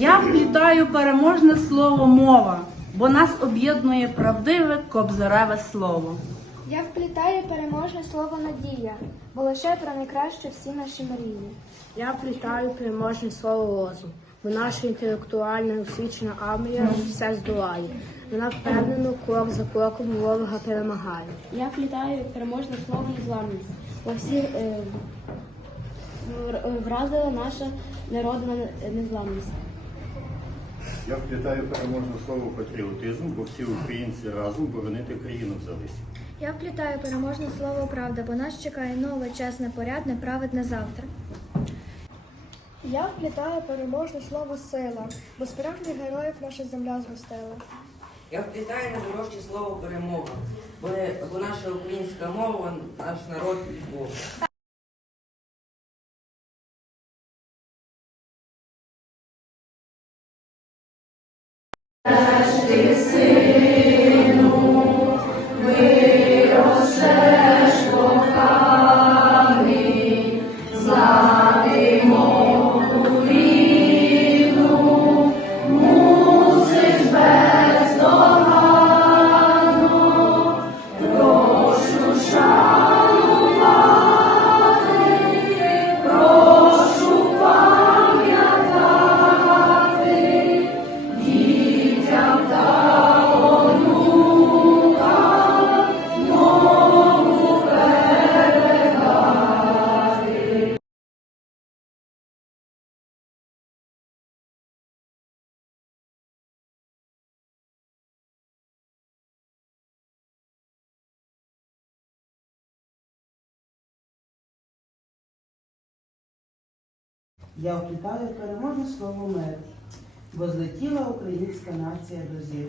Я вплітаю переможне слово мова, бо нас об'єднує правдиве кобзареве слово. Я вплітаю переможне слово надія, бо лише про найкраще всі наші мрії. Я вплітаю переможне слово розум, бо наша інтелектуальна освічена армія все здолає. Вона впевнено крок за кроком ворога перемагає. Я вплітаю переможне слово незламність, бо всі е, вразила наша народна незламність. Я вплітаю переможне слово патріотизм, бо всі українці разом боронити країну взялися. Я вплітаю переможне слово правда, бо нас чекає нове, чесне, порядне, праведне завтра. Я вплітаю переможне слово сила, бо справжніх героїв наша земля зростила. Я вплітаю найдорожче слово перемога, бо, бо наша українська мова, наш народ любов. Gracias. Я вплітаю переможне слово мир, бо злетіла українська нація до зір.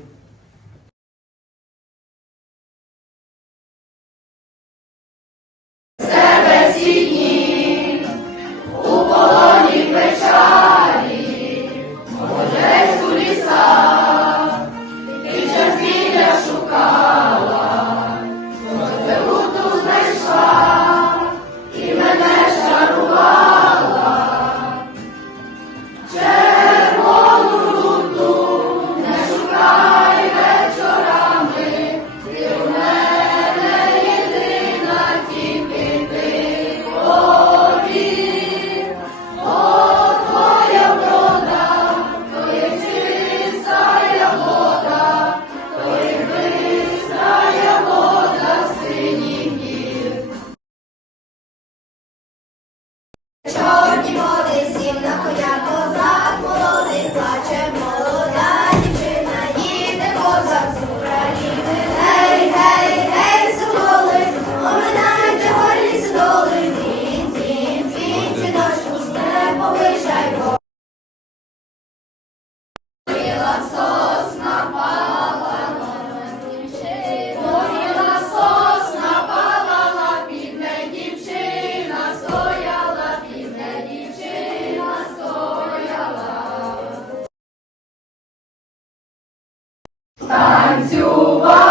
Танцювала